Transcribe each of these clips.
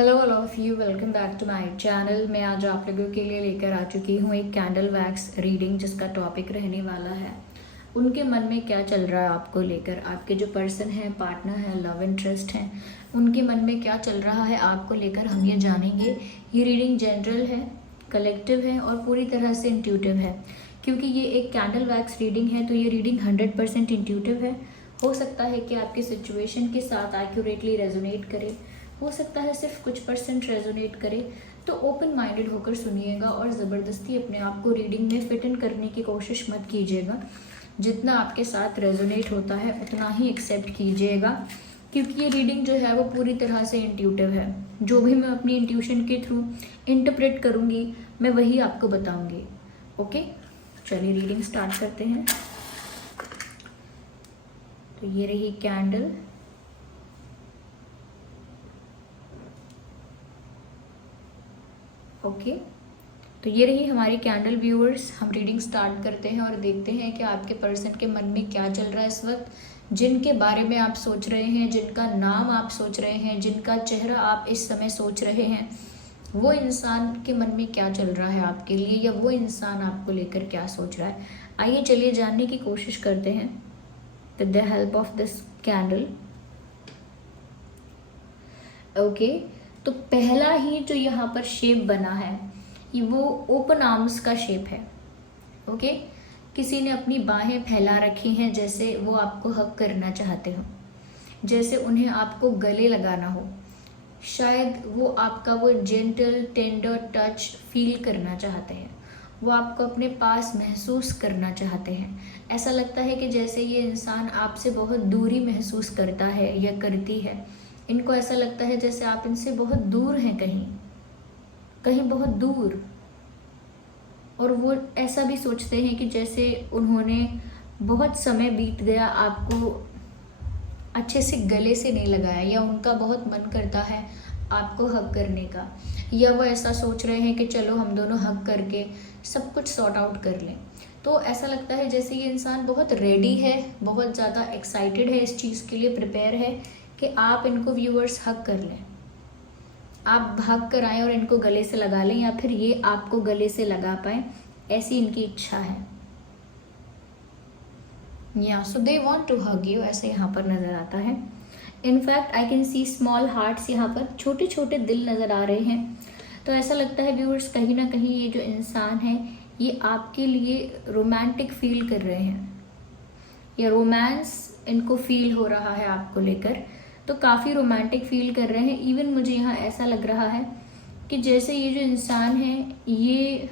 Hello all of you, welcome back to my channel. मैं आज आप लोगों के लिए लेकर आ चुकी हूँ एक कैंडल वैक्स रीडिंग, जिसका टॉपिक रहने वाला है उनके मन में क्या चल रहा है आपको लेकर। आपके जो पर्सन है, पार्टनर है, लव इंटरेस्ट हैं, उनके मन में क्या चल रहा है आपको लेकर, हम ये जानेंगे। ये रीडिंग जनरल है, कलेक्टिव है और पूरी तरह से इंट्यूटिव है। क्योंकि ये एक कैंडल वैक्स रीडिंग है तो ये रीडिंग 100% इंट्यूटिव है। हो सकता है कि आपकी सिचुएशन के साथ एक्यूरेटली रेजोनेट करे, हो सकता है सिर्फ कुछ % रेजोनेट करे। तो ओपन माइंडेड होकर सुनिएगा और ज़बरदस्ती अपने आप को रीडिंग में फिट इन करने की कोशिश मत कीजिएगा। जितना आपके साथ रेजोनेट होता है उतना ही एक्सेप्ट कीजिएगा, क्योंकि ये रीडिंग जो है वो पूरी तरह से इंट्यूटिव है। जो भी मैं अपनी इंट्यूशन के थ्रू इंटरप्रेट करूँगी मैं वही आपको बताऊँगी। ओके, चलिए रीडिंग स्टार्ट करते हैं। तो ये रही कैंडल। ओके, तो ये रही हमारी कैंडल व्यूअर्स। हम रीडिंग स्टार्ट करते हैं और देखते हैं कि आपके पर्सन के मन में क्या चल रहा है इस वक्त। जिनके बारे में आप सोच रहे हैं, जिनका नाम आप सोच रहे हैं, जिनका चेहरा आप इस समय सोच रहे हैं, वो इंसान के मन में क्या चल रहा है आपके लिए, या वो इंसान आपको लेकर क्या सोच रहा है। आइए चलिए जानने की कोशिश करते हैं with the help of this candle. Okay, तो पहला ही जो यहाँ पर शेप बना है ये वो ओपन आर्म्स का शेप है। ओके, किसी ने अपनी बाहें फैला रखी हैं, जैसे वो आपको हग करना चाहते हो, जैसे उन्हें आपको गले लगाना हो। शायद वो आपका वो जेंटल टेंडर टच फील करना चाहते हैं, वो आपको अपने पास महसूस करना चाहते हैं। ऐसा लगता है कि जैसे ये इंसान आपसे बहुत दूरी महसूस करता है या करती है। इनको ऐसा लगता है जैसे आप इनसे बहुत दूर हैं, कहीं कहीं बहुत दूर। और वो ऐसा भी सोचते हैं कि जैसे उन्होंने बहुत समय बीत गया आपको अच्छे से गले से नहीं लगाया, या उनका बहुत मन करता है आपको हग करने का, या वो ऐसा सोच रहे हैं कि चलो हम दोनों हग करके सब कुछ सॉर्ट आउट कर लें। तो ऐसा लगता है जैसे ये इंसान बहुत रेडी है, बहुत ज़्यादा एक्साइटेड है, इस चीज़ के लिए प्रिपेयर है कि आप इनको व्यूअर्स हग कर लें, आप भाग कर आएँ और इनको गले से लगा लें, या फिर ये आपको गले से लगा पाएँ, ऐसी इनकी इच्छा है। या so they want to hug you, ऐसे यहाँ पर नज़र आता है। In fact I can see small hearts, यहाँ पर छोटे छोटे दिल नज़र आ रहे हैं। तो ऐसा लगता है व्यूअर्स कहीं ना कहीं ये जो इंसान है ये आपके लिए रोमांटिक फील कर रहे हैं, या रोमांस इनको फील हो रहा है आपको लेकर। तो काफ़ी रोमांटिक फील कर रहे हैं। इवन मुझे यहाँ ऐसा लग रहा है कि जैसे ये जो इंसान है ये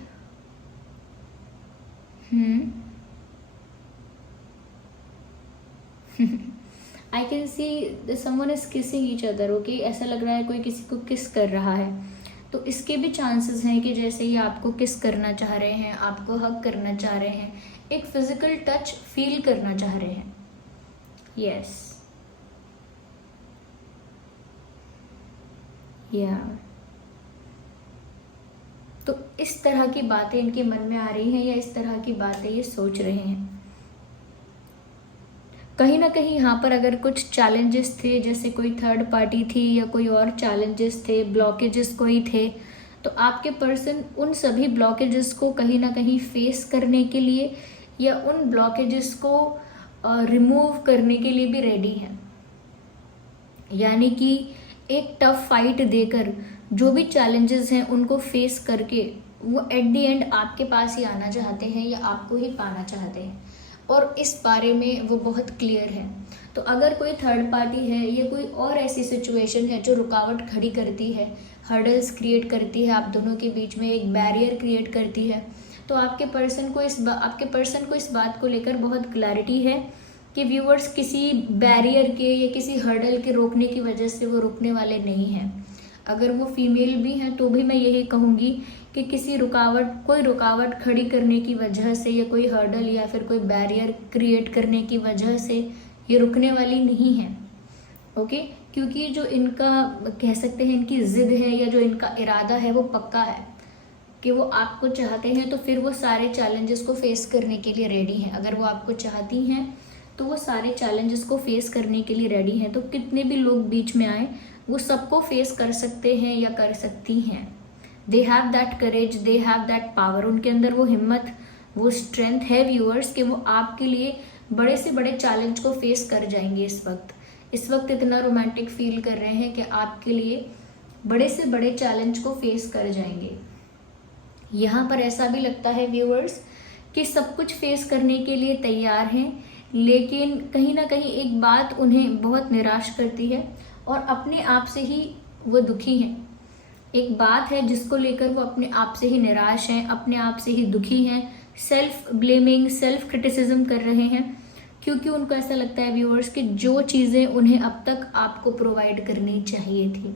आई can see someone is kissing each other. Okay, ऐसा लग रहा है कोई किसी को किस कर रहा है। तो इसके भी चांसेस हैं कि जैसे ये आपको किस करना चाह रहे हैं, आपको हग करना चाह रहे हैं, एक फिजिकल टच फील करना चाह रहे हैं। यस, या तो इस तरह की बातें इनके मन में आ रही हैं, या इस तरह की बातें ये सोच रहे हैं। कहीं ना कहीं यहाँ पर अगर कुछ चैलेंजेस थे, जैसे कोई थर्ड पार्टी थी या कोई और चैलेंजेस थे, ब्लॉकेजेस कोई थे, तो आपके पर्सन उन सभी ब्लॉकेजेस को कहीं ना कहीं फेस करने के लिए या उन ब्लॉकेजेस को रिमूव करने के लिए भी रेडी हैं। यानी कि एक टफ फाइट देकर जो भी चैलेंजेस हैं उनको फेस करके वो एट द एंड आपके पास ही आना चाहते हैं, या आपको ही पाना चाहते हैं। और इस बारे में वो बहुत क्लियर है। तो अगर कोई थर्ड पार्टी है या कोई और ऐसी सिचुएशन है जो रुकावट खड़ी करती है, हर्डल्स क्रिएट करती है, आप दोनों के बीच में एक बैरियर क्रिएट करती है, तो आपके पर्सन को इस बात को लेकर बहुत क्लैरिटी है कि व्यूअर्स किसी बैरियर के या किसी हर्डल के रोकने की वजह से वो रुकने वाले नहीं हैं। अगर वो फीमेल भी हैं तो भी मैं यही कहूँगी कि कोई रुकावट खड़ी करने की वजह से, या कोई हर्डल या फिर कोई बैरियर क्रिएट करने की वजह से ये रुकने वाली नहीं है। ओके, क्योंकि जो इनका कह सकते हैं इनकी ज़िद है, या जो इनका इरादा है वो पक्का है कि वो आपको चाहते हैं, तो फिर वो सारे चैलेंजेस को फेस करने के लिए रेडी हैं। अगर वो आपको चाहती हैं तो वो सारे चैलेंजेस को फेस करने के लिए रेडी हैं। तो कितने भी लोग बीच में आए वो सबको फेस कर सकते हैं या कर सकती हैं। They have that courage, they have that power, उनके अंदर वो हिम्मत, वो स्ट्रेंथ है व्यूअर्स कि वो आपके लिए बड़े से बड़े चैलेंज को फेस कर जाएंगे। इस वक्त इतना रोमांटिक फील कर रहे हैं कि आपके लिए बड़े से बड़े चैलेंज को फेस कर जाएंगे। यहाँ पर ऐसा भी लगता है व्यूअर्स कि सब कुछ फेस करने के लिए तैयार हैं, लेकिन कहीं ना कहीं एक बात उन्हें बहुत निराश करती है और अपने आप से ही वो दुखी हैं। एक बात है जिसको लेकर वो अपने आप से ही निराश हैं, अपने आप से ही दुखी हैं, सेल्फ ब्लेमिंग, सेल्फ क्रिटिसिज्म कर रहे हैं, क्योंकि उनको ऐसा लगता है व्यूअर्स कि जो चीज़ें उन्हें अब तक आपको प्रोवाइड करनी चाहिए थी,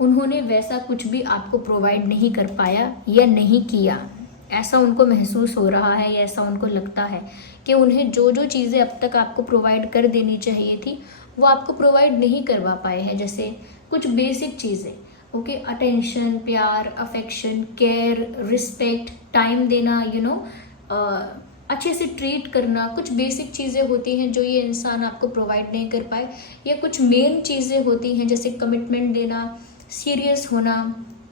उन्होंने वैसा कुछ भी आपको प्रोवाइड नहीं कर पाया या नहीं किया। ऐसा उनको महसूस हो रहा है या ऐसा उनको लगता है कि उन्हें जो जो चीज़ें अब तक आपको प्रोवाइड कर देनी चाहिए थी वो आपको प्रोवाइड नहीं करवा पाए हैं। जैसे कुछ बेसिक चीज़ें, ओके, अटेंशन, प्यार, अफेक्शन, केयर, रिस्पेक्ट, टाइम देना, अच्छे से ट्रीट करना, कुछ बेसिक चीज़ें होती हैं जो ये इंसान आपको प्रोवाइड नहीं कर पाए। या कुछ मेन चीज़ें होती हैं जैसे कमिटमेंट देना, सीरियस होना,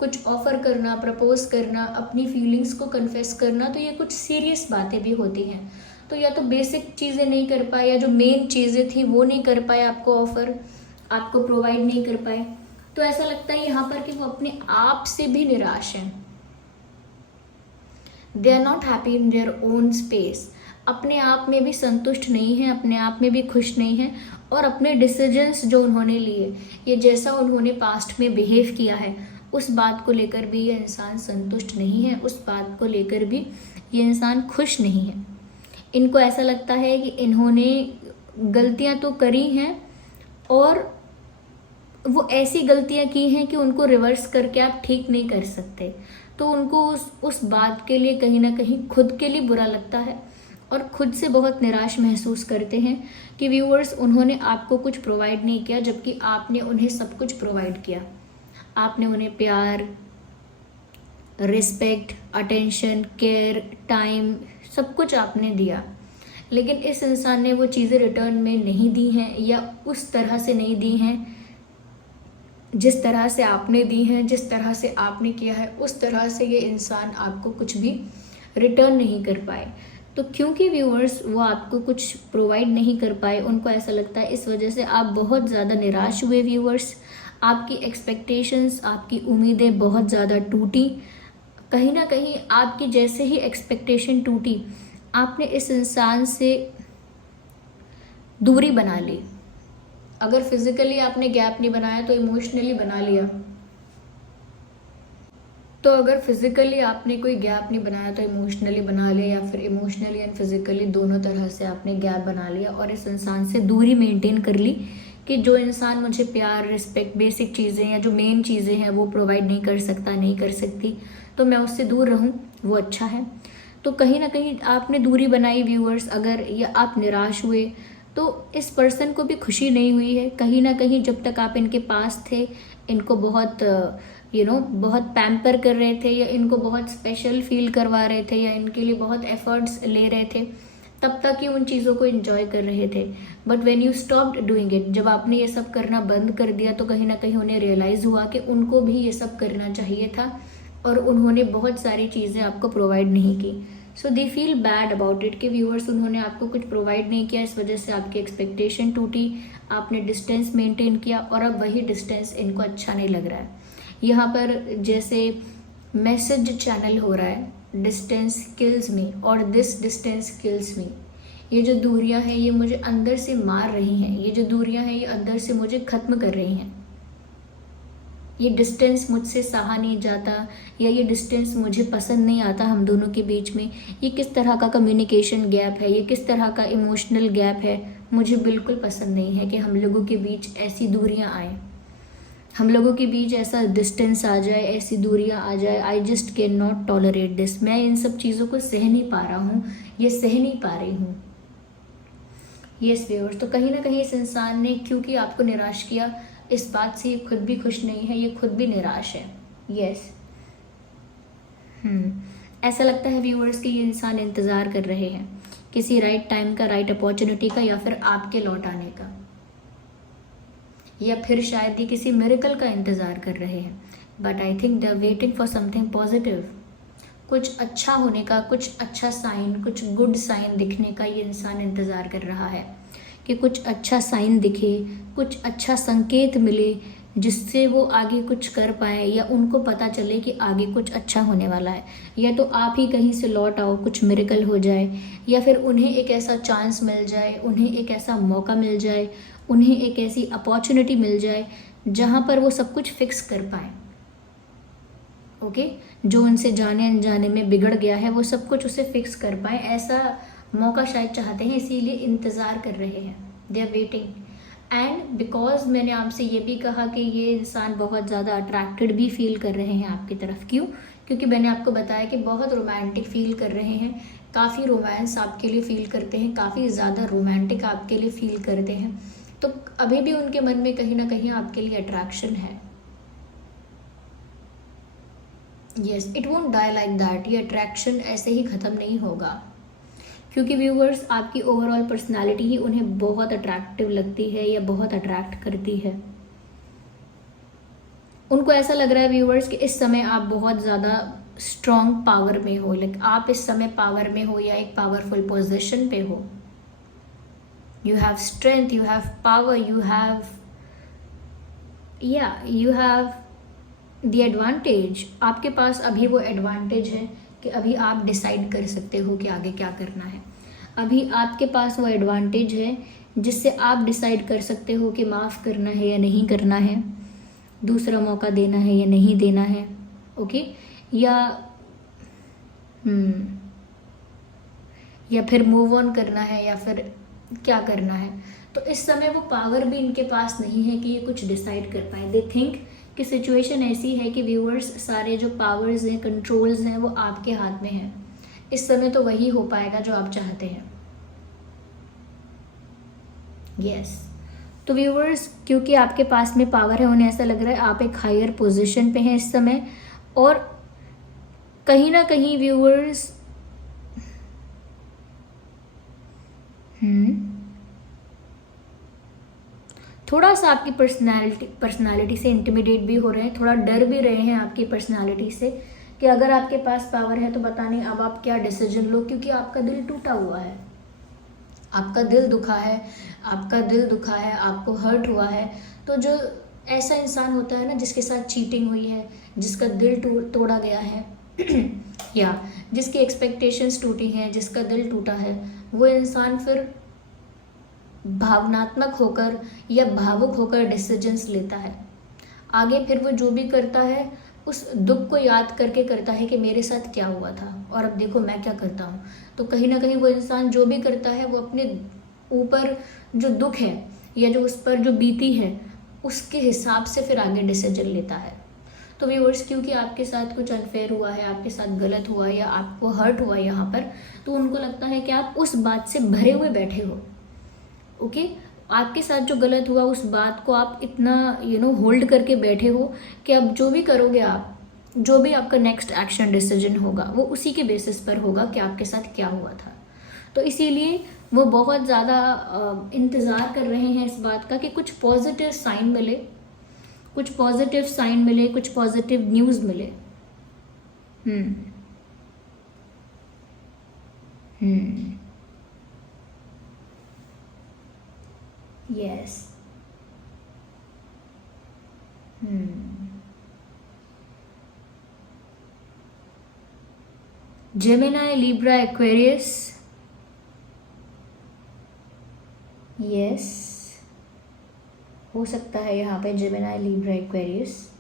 कुछ ऑफर करना, प्रपोज करना, अपनी फीलिंग्स को कन्फेस करना। तो ये कुछ सीरियस बातें भी होती हैं। तो या तो बेसिक चीज़ें नहीं कर पाए या जो मेन चीज़ें थी वो नहीं कर पाए, आपको ऑफर, आपको प्रोवाइड नहीं कर पाए। तो ऐसा लगता है यहाँ पर कि वो अपने आप से भी निराश हैं। They are not happy in their own space, अपने आप में भी संतुष्ट नहीं है, अपने आप में भी खुश नहीं है, और अपने डिसीजंस जो उन्होंने लिए, ये जैसा उन्होंने पास्ट में बिहेव किया है, उस बात को लेकर भी ये इंसान संतुष्ट नहीं है, उस बात को लेकर भी ये इंसान खुश नहीं है। इनको ऐसा लगता है कि इन्होंने गलतियां तो करी हैं और वो ऐसी गलतियां की हैं कि उनको रिवर्स करके आप ठीक नहीं कर सकते। तो उनको उस बात के लिए कहीं ना कहीं खुद के लिए बुरा लगता है और खुद से बहुत निराश महसूस करते हैं कि व्यूअर्स उन्होंने आपको कुछ प्रोवाइड नहीं किया, जबकि आपने उन्हें सब कुछ प्रोवाइड किया। आपने उन्हें प्यार, रिस्पेक्ट, अटेंशन, केयर, टाइम, सब कुछ आपने दिया, लेकिन इस इंसान ने वो चीज़ें रिटर्न में नहीं दी हैं या उस तरह से नहीं दी हैं जिस तरह से आपने दी हैं। जिस तरह से आपने किया है उस तरह से ये इंसान आपको कुछ भी रिटर्न नहीं कर पाए। तो क्योंकि व्यूअर्स वो आपको कुछ प्रोवाइड नहीं कर पाए, उनको ऐसा लगता है इस वजह से आप बहुत ज़्यादा निराश हुए व्यूअर्स। आपकी एक्सपेक्टेशंस, आपकी उम्मीदें बहुत ज़्यादा टूटी। कहीं ना कहीं आपकी जैसे ही एक्सपेक्टेशन टूटी, आपने इस इंसान से दूरी बना ली। अगर फिजिकली आपने गैप नहीं बनाया तो इमोशनली बना लिया। तो अगर फिजिकली आपने कोई गैप नहीं बनाया तो इमोशनली बना लिया, या फिर इमोशनली एंड फिजिकली दोनों तरह से आपने गैप बना लिया और इस इंसान से दूरी मेंटेन कर ली कि जो इंसान मुझे प्यार, रिस्पेक्ट, बेसिक चीज़ें या जो मेन चीज़ें हैं वो प्रोवाइड नहीं कर सकता, नहीं कर सकती, तो मैं उससे दूर रहूं, वो अच्छा है। तो कहीं ना कहीं आपने दूरी बनाई व्यूअर्स। अगर या आप निराश हुए तो इस पर्सन को भी खुशी नहीं हुई है। कहीं ना कहीं जब तक आप इनके पास थे, इनको बहुत बहुत पैम्पर कर रहे थे या इनको बहुत स्पेशल फील करवा रहे थे या इनके लिए बहुत एफर्ट्स ले रहे थे, तब तक ही उन चीज़ों को एंजॉय कर रहे थे। But when you stopped doing it, जब आपने ये सब करना बंद कर दिया, तो कहीं ना कहीं उन्हें रियलाइज़ हुआ कि उनको भी ये सब करना चाहिए था और उन्होंने बहुत सारी चीज़ें आपको प्रोवाइड नहीं की। So they feel bad about it कि व्यूअर्स उन्होंने आपको कुछ प्रोवाइड नहीं किया, इस वजह से आपकी एक्सपेक्टेशन टूटी, आपने डिस्टेंस मेंटेन किया और अब वही डिस्टेंस इनको अच्छा नहीं लग रहा है। यहाँ पर जैसे मैसेज चैनल हो रहा है, डिस्टेंस किल्स मी और दिस डिस्टेंस किल्स मी। ये जो दूरियां हैं ये मुझे अंदर से मार रही हैं, ये जो दूरियां हैं ये अंदर से मुझे ख़त्म कर रही हैं। ये डिस्टेंस मुझसे सहा नहीं जाता या ये डिस्टेंस मुझे पसंद नहीं आता हम दोनों के बीच में। ये किस तरह का कम्युनिकेशन गैप है, ये किस तरह का इमोशनल गैप है, मुझे बिल्कुल पसंद नहीं है कि हम लोगों के बीच ऐसी दूरियां आए, हम लोगों के बीच ऐसा डिस्टेंस आ जाए, ऐसी दूरियां आ जाए। I just can not tolerate this. मैं इन सब चीज़ों को सह नहीं पा रहा हूँ, ये सह नहीं पा रही हूँ। यस व्यूअर्स, तो कहीं ना कहीं इस इंसान ने क्योंकि आपको निराश किया, इस बात से ये खुद भी खुश नहीं है, ये खुद भी निराश है। यस ऐसा लगता है व्यूअर्स कि ये इंसान इंतज़ार कर रहे हैं किसी राइट टाइम का, राइट अपॉर्चुनिटी का, या फिर आपके लौट आने का। या फिर शायद ये किसी मिरेकल का इंतज़ार कर रहे हैं, but I think they are waiting for something positive. कुछ अच्छा होने का, कुछ अच्छा साइन, कुछ गुड साइन दिखने का ये इंसान इंतज़ार कर रहा है कि कुछ अच्छा साइन दिखे, कुछ अच्छा संकेत मिले जिससे वो आगे कुछ कर पाए, या उनको पता चले कि आगे कुछ अच्छा होने वाला है। या तो आप ही कहीं से लौट आओ, कुछ मिरेकल हो जाए, या फिर उन्हें एक ऐसा चांस मिल जाए, उन्हें एक ऐसा मौका मिल जाए, उन्हें एक ऐसी अपॉर्चुनिटी मिल जाए जहाँ पर वो सब कुछ फिक्स कर पाए। ओके, जो उनसे जाने अनजाने में बिगड़ गया है वो सब कुछ उसे फिक्स कर पाए, ऐसा मौका शायद चाहते हैं, इसीलिए इंतज़ार कर रहे हैं, they are waiting. And because मैंने आपसे ये भी कहा कि ये इंसान बहुत ज़्यादा अट्रैक्टेड भी फील कर रहे हैं आपकी तरफ। क्यों? क्योंकि मैंने आपको बताया कि बहुत रोमांटिक फील कर रहे हैं, काफ़ी रोमांस आपके लिए फील करते हैं, काफ़ी ज़्यादा रोमांटिक आपके लिए फील करते हैं। तो अभी भी उनके मन में कहीं ना कहीं आपके लिए अट्रैक्शन है। Yes, it won't die like that. ये अट्रैक्शन ऐसे ही ख़त्म नहीं होगा, क्योंकि व्यूअर्स आपकी ओवरऑल पर्सनालिटी ही उन्हें बहुत अट्रैक्टिव लगती है या बहुत अट्रैक्ट करती है। उनको ऐसा लग रहा है व्यूअर्स कि इस समय आप बहुत ज़्यादा स्ट्रॉन्ग पावर में हो, लाइक आप इस समय पावर में हो या एक पावरफुल पोजीशन पे हो। You have strength, you have power, you have the advantage. आपके पास अभी वो एडवांटेज है कि अभी आप डिसाइड कर सकते हो कि आगे क्या करना है। अभी आपके पास वो एडवांटेज है जिससे आप डिसाइड कर सकते हो कि माफ़ करना है या नहीं करना है, दूसरा मौका देना है या नहीं देना है। ओके, या फिर मूव ऑन करना है या फिर क्या करना है। तो इस समय वो पावर भी इनके पास नहीं है कि ये कुछ डिसाइड कर पाए। दे थिंक कि सिचुएशन ऐसी है कि व्यूअर्स सारे जो पावर्स हैं, कंट्रोल्स हैं, वो आपके हाथ में हैं। इस समय तो वही हो पाएगा जो आप चाहते हैं। यस, तो व्यूअर्स क्योंकि आपके पास में पावर है, उन्हें ऐसा लग रहा है आप एक हायर पोजीशन पे हैं इस समय, और कहीं ना कहीं व्यूअर्स थोड़ा सा आपकी पर्सनालिटी से इंटिमिडेट भी हो रहे हैं, थोड़ा डर भी रहे हैं आपकी पर्सनालिटी से कि अगर आपके पास पावर है तो पता नहीं अब आप क्या डिसीजन लो, क्योंकि आपका दिल टूटा हुआ है, आपका दिल दुखा है, आपको हर्ट हुआ है। तो जो ऐसा इंसान होता है ना जिसके साथ चीटिंग हुई है, जिसका दिल तोड़ा गया है या जिसकी एक्सपेक्टेशंस टूटी हैं, जिसका दिल टूटा है, वो इंसान फिर भावनात्मक होकर या भावुक होकर डिसीजंस लेता है। आगे फिर वो जो भी करता है उस दुख को याद करके करता है कि मेरे साथ क्या हुआ था और अब देखो मैं क्या करता हूँ। तो कहीं ना कहीं वो इंसान जो भी करता है वो अपने ऊपर जो दुख है या जो उस पर जो बीती है उसके हिसाब से फिर आगे डिसीजन लेता है। तो व्यूअर्स क्योंकि आपके साथ कुछ अनफेयर हुआ है, आपके साथ गलत हुआ या आपको हर्ट हुआ यहाँ पर, तो उनको लगता है कि आप उस बात से भरे हुए बैठे हो। ओके, आपके साथ जो गलत हुआ उस बात को आप इतना होल्ड करके बैठे हो कि अब जो भी करोगे आप, जो भी आपका नेक्स्ट एक्शन डिसीजन होगा वो उसी के बेसिस पर होगा कि आपके साथ क्या हुआ था। तो इसीलिए वो बहुत ज़्यादा इंतज़ार कर रहे हैं इस बात का कि कुछ पॉजिटिव साइन मिले, कुछ पॉजिटिव न्यूज़ मिले। Yes. Gemini, Libra, Aquarius. Yes, हो सकता है यहाँ पे Gemini, Libra, Aquarius.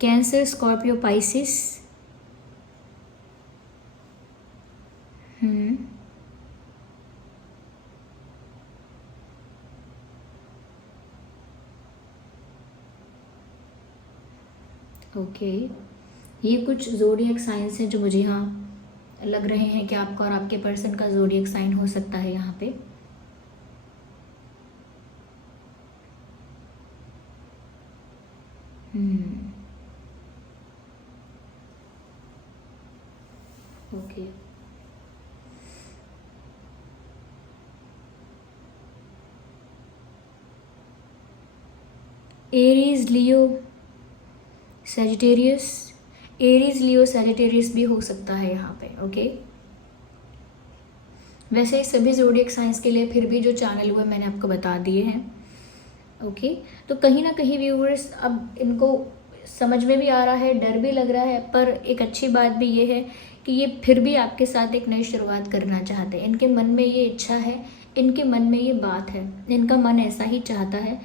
Cancer, Scorpio, Pisces. Okay, ये कुछ ज़ोडिएक साइंस हैं जो मुझे यहाँ लग रहे हैं कि आपका और आपके पर्सन का ज़ोडिएक साइन हो सकता है यहाँ पे। ओके, एरीज, लियो, सैजिटेरियस, एरीज, लियो, सैजिटेरियस भी हो सकता है यहाँ पे। ओके, वैसे ही सभी ज़ोडिएक साइंस के लिए फिर भी जो चैनल हुए मैंने आपको बता दिए हैं। ओके, तो कहीं ना कहीं व्यूअर्स अब इनको समझ में भी आ रहा है, डर भी लग रहा है, पर एक अच्छी बात भी ये है कि ये फिर भी आपके साथ एक नई शुरुआत करना चाहते हैं। इनके मन में ये इच्छा है, इनके मन में ये बात है, इनका मन ऐसा ही चाहता है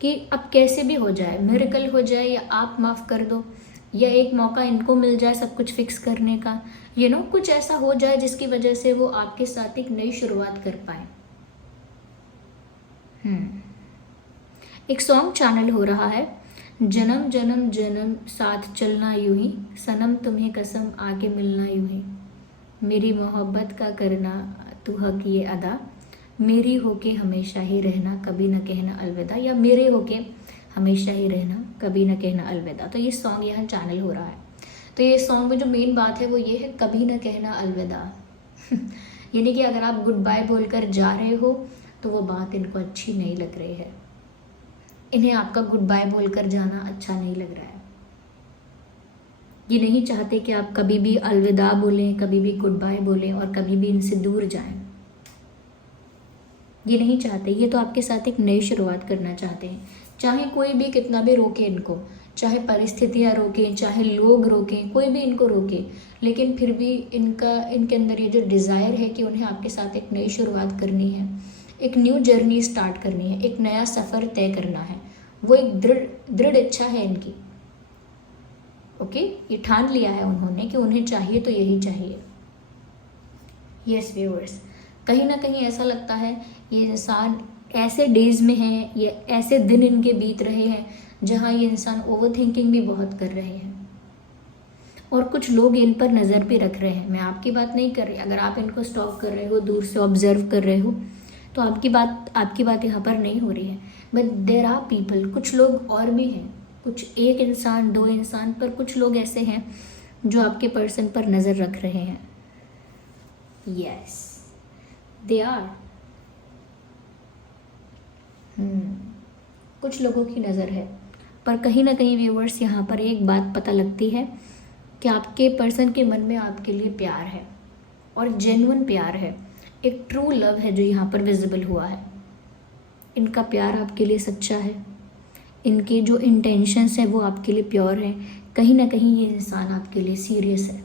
कि अब कैसे भी हो जाए, मिरेकल हो जाए, या आप माफ़ कर दो, या एक मौका इनको मिल जाए सब कुछ फिक्स करने का, कुछ ऐसा हो जाए जिसकी वजह से वो आपके साथ एक नई शुरुआत कर पाए। एक सॉन्ग चैनल हो रहा है, जन्म जन्म जन्म साथ चलना यूं ही, सनम तुम्हें कसम आके मिलना यूं ही, मेरी मोहब्बत का करना तू हक ये अदा, मेरी होके हमेशा ही रहना कभी न कहना अलविदा, या मेरे होके हमेशा ही रहना कभी न कहना अलविदा। तो ये सॉन्ग यहाँ चैनल हो रहा है। तो ये सॉन्ग में जो मेन बात है वो ये है, कभी न कहना अलविदा। यानी कि अगर आप गुड बाय बोलकर जा रहे हो तो वो बात इनको अच्छी नहीं लग रही है, इन्हें आपका गुड बाय बोलकर जाना अच्छा नहीं लग रहा है। ये नहीं चाहते कि आप कभी भी अलविदा बोलें, कभी भी गुड बाय बोलें और कभी भी इनसे दूर जाएं। ये नहीं चाहते, ये तो आपके साथ एक नई शुरुआत करना चाहते हैं। चाहे कोई भी कितना भी रोके इनको, चाहे परिस्थितियाँ रोकें, चाहे लोग रोकें, कोई भी इनको रोके, लेकिन फिर भी इनके अंदर ये जो डिज़ायर है कि उन्हें आपके साथ एक नई शुरुआत करनी है, एक न्यू जर्नी स्टार्ट करनी है, एक नया सफ़र तय करना है, वो एक दृढ़ इच्छा है इनकी। ओके, ये ठान लिया है उन्होंने कि उन्हें चाहिए तो यही चाहिए। यस व्यूअर्स, कहीं ना कहीं ऐसा लगता है ये इंसान ऐसे डेज में है, ये ऐसे दिन इनके बीत रहे हैं जहाँ ये इंसान ओवर थिंकिंग भी बहुत कर रहे हैं, और कुछ लोग इन पर नज़र भी रख रहे हैं। मैं आपकी बात नहीं कर रही, अगर आप इनको स्टॉक कर रहे हो, दूर से ऑब्जर्व कर रहे हो, तो आपकी बात यहाँ पर नहीं हो रही है। बट देयर आर पीपल, कुछ लोग और भी हैं, कुछ एक इंसान, दो इंसान, पर कुछ लोग ऐसे हैं जो आपके पर्सन पर नज़र रख रहे हैं। Yes, they are. कुछ लोगों की नज़र है, पर कहीं ना कहीं व्यूअर्स यहाँ पर एक बात पता लगती है कि आपके पर्सन के मन में आपके लिए प्यार है, और जेन्युइन प्यार है, एक ट्रू लव है जो यहाँ पर विजिबल हुआ है। इनका प्यार आपके लिए सच्चा है, इनके जो इंटेंशंस हैं वो आपके लिए प्योर हैं। कहीं ना कहीं ये इंसान आपके लिए सीरियस है।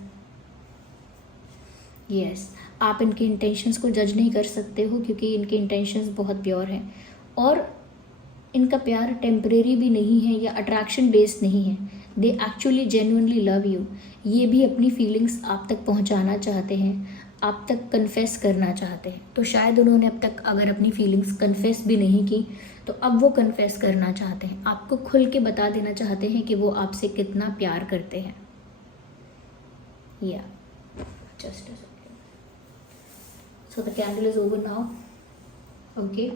यस, आप इनके इंटेंशंस को जज नहीं कर सकते हो, क्योंकि इनके इंटेंशंस बहुत प्योर हैं, और इनका प्यार टेम्परेरी भी नहीं है या अट्रैक्शन बेस्ड नहीं है। They actually genuinely love you. ये भी अपनी फीलिंग्स आप तक पहुंचाना चाहते हैं, आप तक कन्फेस करना चाहते हैं। तो शायद उन्होंने अब तक अगर अपनी फीलिंग्स कन्फेस भी नहीं की, तो अब वो कन्फेस करना चाहते हैं, आपको खुल के बता देना चाहते हैं कि वो आपसे कितना प्यार करते हैं। या just a second, so the candle is over now. Okay,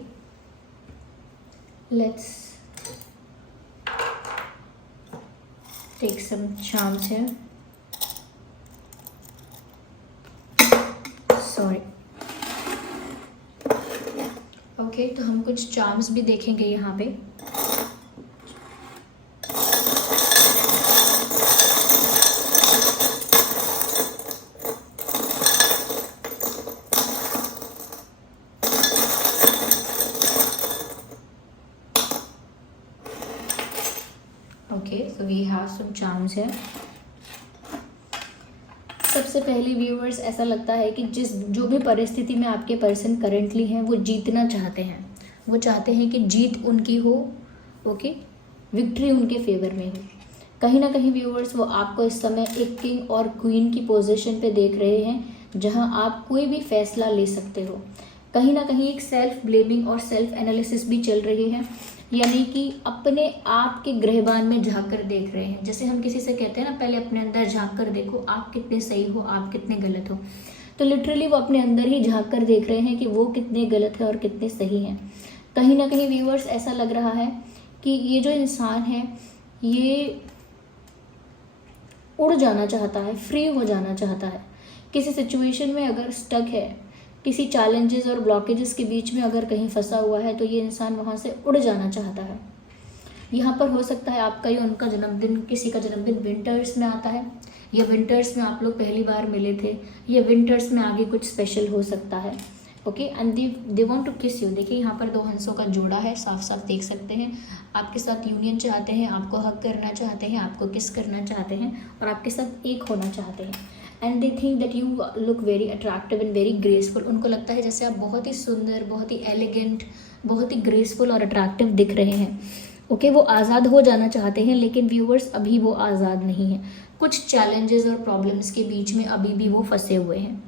let's take some charms here. Sorry. Okay, तो हम कुछ charms भी देखेंगे यहाँ पे। Okay, so we have some charms here. सबसे पहले व्यूअर्स, ऐसा लगता है कि जो भी परिस्थिति में आपके पर्सन करेंटली हैं वो जीतना चाहते हैं, वो चाहते हैं कि जीत उनकी हो। ओके, विक्ट्री उनके फेवर में हो। कहीं ना कहीं व्यूअर्स वो आपको इस समय एक किंग और क्वीन की पोजीशन पे देख रहे हैं, जहां आप कोई भी फैसला ले सकते हो। कहीं ना कहीं एक सेल्फ ब्लेमिंग और सेल्फ एनालिसिस भी चल रही है, यानी कि अपने आप के गृहबान में झांक कर देख रहे हैं। जैसे हम किसी से कहते हैं ना, पहले अपने अंदर झांक कर देखो, आप कितने सही हो, आप कितने गलत हो। तो लिटरली वो अपने अंदर ही झांक कर देख रहे हैं कि वो कितने गलत है और कितने सही हैं। कहीं ना कहीं व्यूअर्स ऐसा लग रहा है कि ये जो इंसान है ये उड़ जाना चाहता है, फ्री हो जाना चाहता है। किसी सिचुएशन में अगर स्टक है, किसी चैलेंजेस और ब्लॉकेजेस के बीच में अगर कहीं फंसा हुआ है, तो ये इंसान वहाँ से उड़ जाना चाहता है। यहाँ पर हो सकता है आपका या उनका जन्मदिन, किसी का जन्मदिन विंटर्स में आता है, या विंटर्स में आप लोग पहली बार मिले थे, या विंटर्स में आगे कुछ स्पेशल हो सकता है। Okay, and they want to kiss you. देखिए यहाँ पर दो हंसों का जोड़ा है, साफ साफ देख सकते हैं। आपके साथ यूनियन चाहते हैं, आपको हक करना चाहते हैं, आपको किस करना चाहते हैं, और आपके साथ एक होना चाहते हैं। And they think that you look very attractive and very graceful. उनको लगता है जैसे आप बहुत ही सुंदर, बहुत ही एलिगेंट, बहुत ही ग्रेसफुल और अट्रैक्टिव दिख रहे हैं। ओके, वो आज़ाद हो जाना चाहते हैं, लेकिन व्यूअर्स अभी वो आज़ाद नहीं है। कुछ चैलेंजेस और प्रॉब्लम्स के बीच में अभी भी वो फंसे हुए हैं।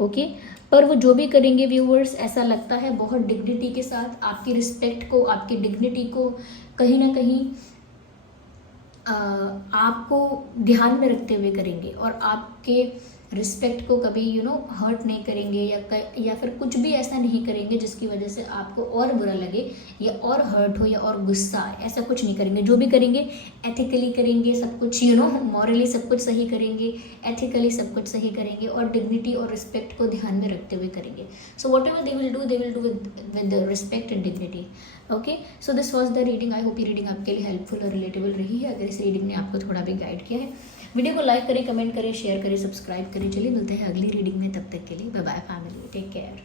ओके, पर वो जो भी करेंगे व्यूअर्स, ऐसा लगता है बहुत डिग्निटी के साथ, आपकी रिस्पेक्ट को, आपकी डिग्निटी को कहीं ना कहीं आपको ध्यान में रखते हुए करेंगे, और आपके रिस्पेक्ट को कभी हर्ट नहीं करेंगे, या फिर कुछ भी ऐसा नहीं करेंगे जिसकी वजह से आपको और बुरा लगे, या और हर्ट हो, या और गुस्सा आए। ऐसा कुछ नहीं करेंगे। जो भी करेंगे एथिकली करेंगे, सब कुछ मॉरली सब कुछ सही करेंगे, एथिकली सब कुछ सही करेंगे, और डिग्निटी और रिस्पेक्ट को ध्यान में रखते हुए करेंगे। So what ever they will do with respect and dignity. Okay, so this was the reading. I hope ये रीडिंग आपके लिए हेल्पफुल और रिलेटेबल रही है। अगर इस रीडिंग ने आपको थोड़ा भी गाइड किया है, वीडियो को लाइक करें, कमेंट करें, शेयर करें, सब्सक्राइब करें। चलिए मिलते हैं अगली रीडिंग में, तब तक के लिए bye bye family, take care.